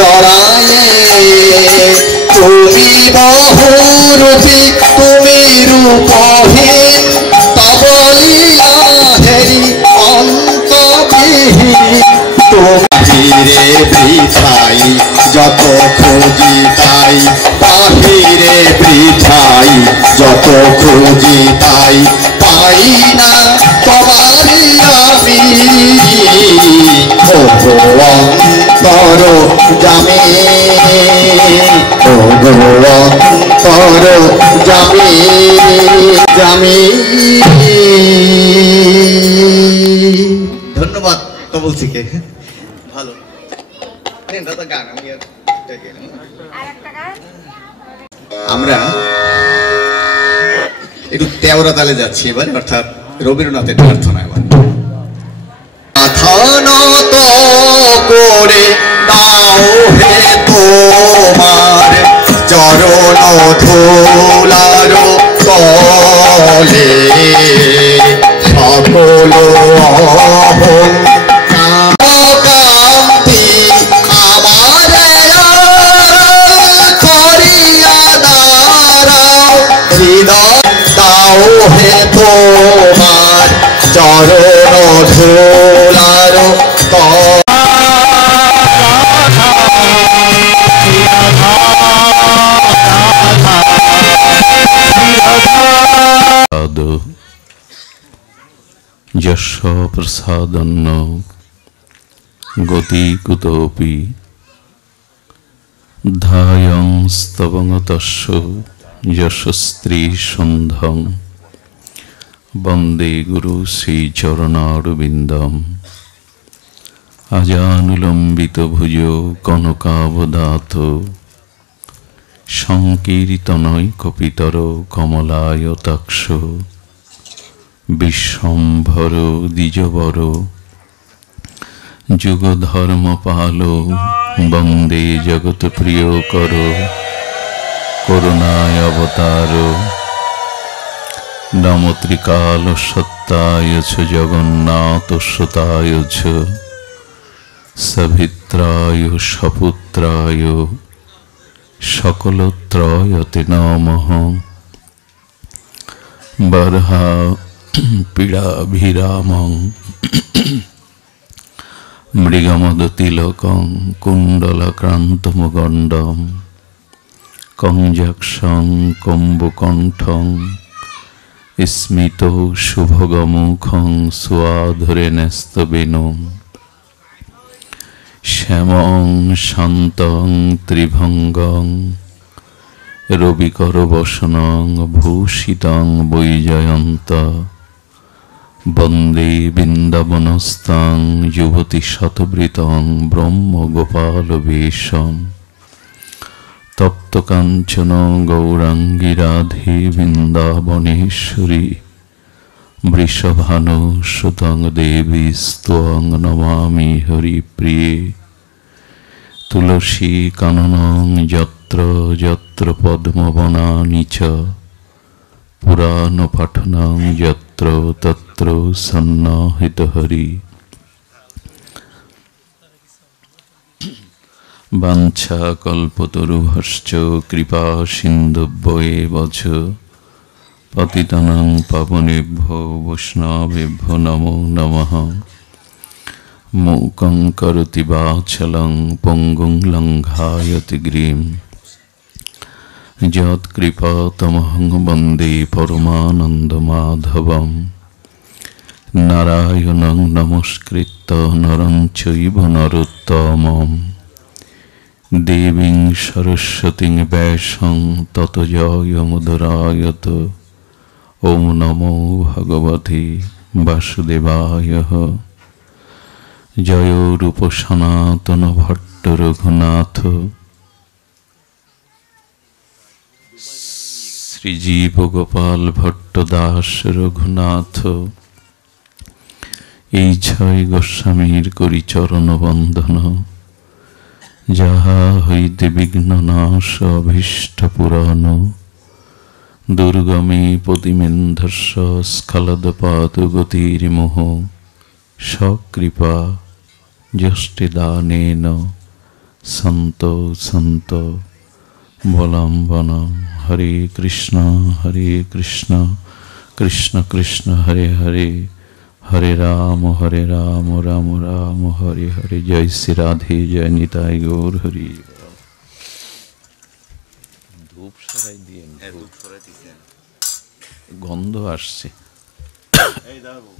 জড়ায়ে তুমি বহুরূপী তুমি রূপহীন তব লীলা হেরি অন্তবিহীন বাহিরে বৃথাই যত খুঁজি তাই বাহিরে বৃথাই যত খুঁজি তাই পাই না তোমারি আমি অন্তর জামি অন্তর জামি জামি। ধন্যবাদ কমলসিকে, ভালো গান। আমরা একটু তেওরা তালে যাচ্ছি এবারে, অর্থাৎ রবীন্দ্রনাথের প্রার্থনা। এবার নত করে দাও হে তোমার চরণ ধুলার তলে সকল কান্তি আমার করিয়া দাঁড়াও হৃদয় দাও হে তোমার চরণ ধুলার যশ প্রসাদন্ন গতি কুতোপি ধায়ং স্তবং তস্য যশস্ত্রী সন্ধং বন্দে গুরু শ্রীচরণারবিন্দম আজানুলম্বিত ভুজ কনকাবদাত সংকীর্তনৈকপিতর কমলায়তাক্ষ বিশ্বম্ভর দ্বিজবর যুগধর্মপাল বন্দে জগৎ প্রিয় কর করুণায় অবতার নমো ত্রিকাল সত্তায় চ জগন্নাথ সুতায় চ সভিত্রায় সপুত্রায় সকলত্রয়তে নমঃ। বর্হা পীড়াভিরামং মৃগমদতিলকং কুণ্ডলাক্রান্তমুগণ্ডম কঞ্জক্ষং কম্বুকণ্ঠং স্মিত শুভগমুখং স্বাধরেণস্তবেনুম শ্যামং শান্তং ত্রিভঙ্গং রবিকরবসনং ভূষিতং বৈজয়ন্ত বন্দে বৃন্দাবনস্তাং যুবতী শতবৃতং ব্রহ্মগোপালবেশম তপ্তকাঞ্চন গৌরাঙ্গী রাধে বৃন্দাবনেশ্বরী বৃষভানুসুতং দেবী স্ত্বং নমামি হরিপ্রিয়ে তুলসী কাননং যত্র যত্র পদ্মবনানি চ পুরাণ পাঠনং যত্র তত্র সন্নাহিত হরি। বাঞ্ছা কল্পতরুভশ্চ কৃপা সিন্ধুভ্যেব চ পতিতানাং পাবনেভ্যো বৈষ্ণবেভ্যো নমো নমঃ। মূকং করোতি বাচালং পঙ্গুং লঙ্ঘায়তি গিরিম যৎকৃপাতমহং বন্দে পরমানন্দমাধবম। নারায়ণং নমস্কৃত্য নরং চৈব নরোত্তমম দেবীং সরস্বতীং ব্যাসং ততো জয়মুদরায়ত। ওম নমো ভগবতে বাসুদেবায়। জয় রূপ সনাতন ভট্ট রঘুনাথ শ্রীজীব গোপাল ভট্ট দাস রঘুনাথ। এই ছয় গোস্বামীর করি চরণ বন্দন, যাহা হইতে বিঘ্ন নাশ অভীষ্ট পুরাণ। দুর্গমে পতিমেন্ধস্য স্খলদপাদগতির্মোহ, সকৃপা যষ্টিদানেন সন্ত সন্ত বলম্বনম। হরে কৃষ্ণ কৃষ্ণ কৃষ্ণ হরে হরে, হরে রাম রাম রাম হরে হরে। জয় শ্রী রাধে, জয় নিতাই গৌর হরি। ধূপ সরাই দিয়ে গন্ধ আসছে। এই দাঁড়াবো,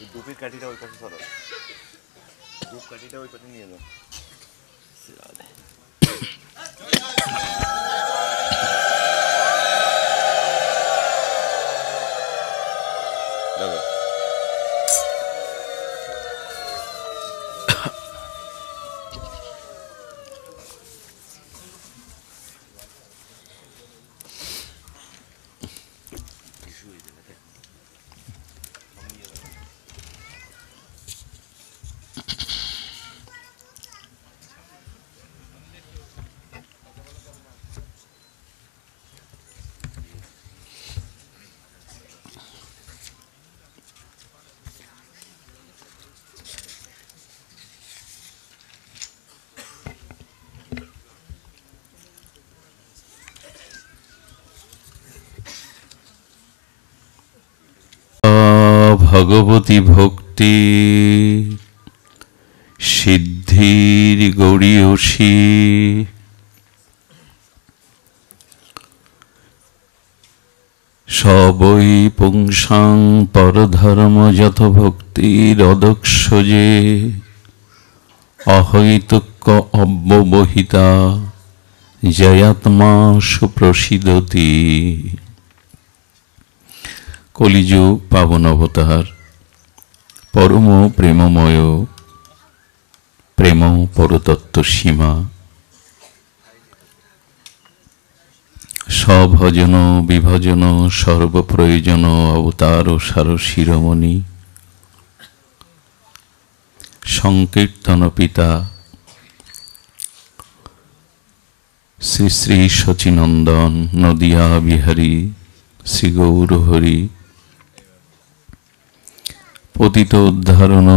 এই ধূপের কাঠিটা ওই পাশে সরাও, ধূপ কাঠিটা ওই পাশে নিয়ে যাও। দাদা ভগবতী ভক্তি সিদ্ধির গড়িয়সী, সবই পুংসাং পরধর্ম যত ভক্তির অদক্ষ যে, অহৈতুক্য অব্যবহিতা জয়াত্মা সুপ্রসিদতি। কলিযুগ পাবন অবতার, পরম প্রেমময়, প্রেম পরতত্ত্ব সীমা, স্বভজন বিভজন সর্বপ্রয়োজন অবতার ও সার শিরোমণি, সংকীর্তন পিতা শ্রী শ্রী শচীনন্দন নদিয়া বিহারী শ্রী গৌর হরি। পতিত উদ্ধারণ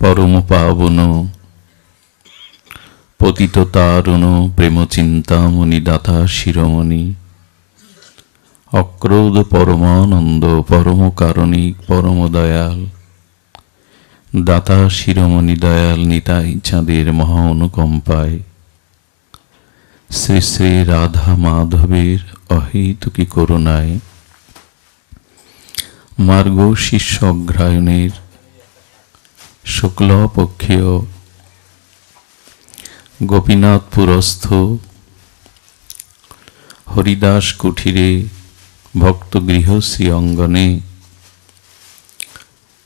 পরম পাবন, পতিত তারুণ প্রেম চিন্তামণি দাতা শিরোমণি, অক্রোধ পরমানন্দ পরম কারণিক পরম দয়াল, দাতা শিরোমণি দয়াল নিতাই চাঁদের মহা অনুকম্পায় শ্রী শ্রী রাধা মাধবের অহেতুকী করুণায় মার্গ শিষ্য অগ্রায়ণের শুক্লপক্ষীয় গোপীনাথপুরস্থ হরিদাস কুঠিরে ভক্তগৃহ শ্রী অঙ্গনে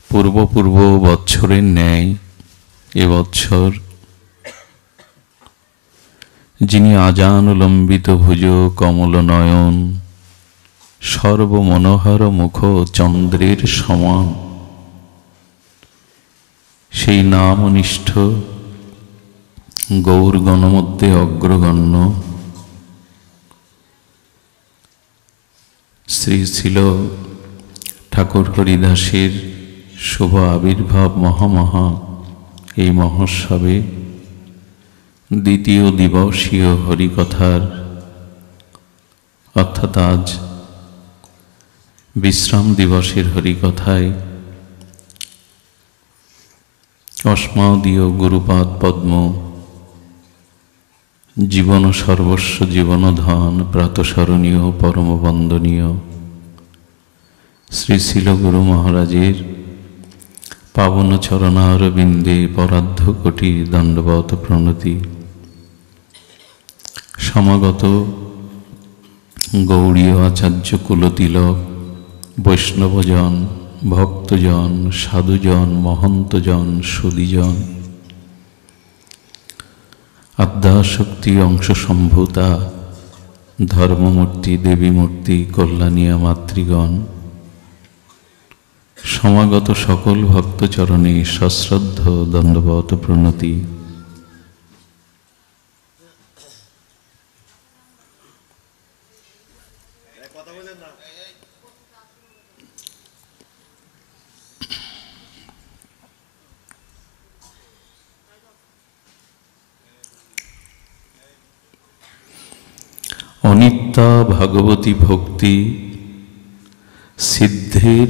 পূর্ব বৎসরের ন্যায় এবৎসর যিনি আজানুলম্বিত ভুজ কমল নয়ন সর্বমনোহর মুখ চন্দ্রের সমান, সেই নামনিষ্ঠ গৌরগণ মধ্যে অগ্রগণ্য শ্রী ছিল ঠাকুর হরিদাসের শুভ আবির্ভাব মহামহা এই মহোৎসবে দ্বিতীয় দিবসীয় হরিকথার অর্থাৎ আজ বিশ্রাম দিবসের হরিকথায় অস্মাদীয় গুরুপাদ পদ্ম জীবন সর্বস্ব জীবনধন প্রাতঃস্মরণীয় পরম বন্দনীয় শ্রী শিল গুরু মহারাজের পাবন চরণারবিন্দে পরার্ধ কোটি দণ্ডবত প্রণতি। সমাগত গৌড়ীয় আচার্য কুলতিলক, বৈষ্ণবজন, ভক্তজন, সাধুজন, মহন্তজন, সুদীজন, আদ্যাশক্তি অংশ সম্ভূতা ধর্মমূর্তি, দেবীমূর্তি, কল্যাণীয়া মাতৃগণ, সমাগত সকল ভক্তচরণে সশ্রদ্ধ দণ্ডবত প্রণতি। অনিত্যা ভাগবতী ভক্তি সিদ্ধের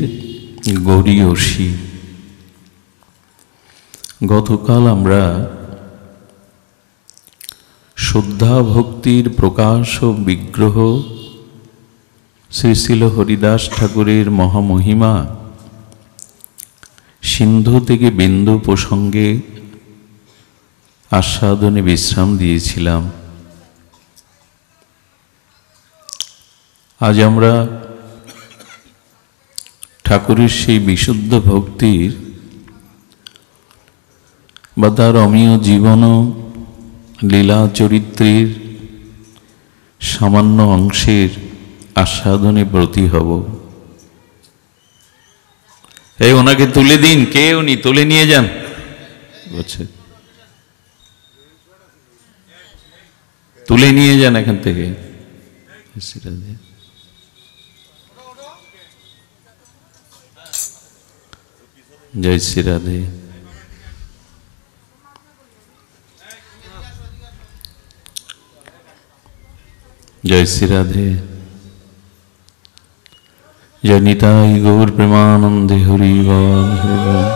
গরীয়সী। গতকাল আমরা শ্রদ্ধা ভক্তির প্রকাশ ও বিগ্রহ শ্রী শিল হরিদাস ঠাকুরের মহামহিমা সিন্ধু থেকে বিন্দু প্রসঙ্গে আস্বাদনে বিশ্রাম দিয়েছিলাম। আজ আমরা ঠাকুরের সেই বিশুদ্ধ ভক্তির বা তার অমীয় জীবন লীলা চরিত্রের সামান্য অংশের আস্বাদনে ব্রতী হব। এই ওনাকে তুলে দিন, কে উনি, তুলে নিয়ে যান। বলছে তুলে নিয়ে যান এখান থেকে। জয় শ্রী রাধে। জয় শ্রী রাধে। জয় নিতাই গৌর প্রেমানন্দে হরি বল হরি বল।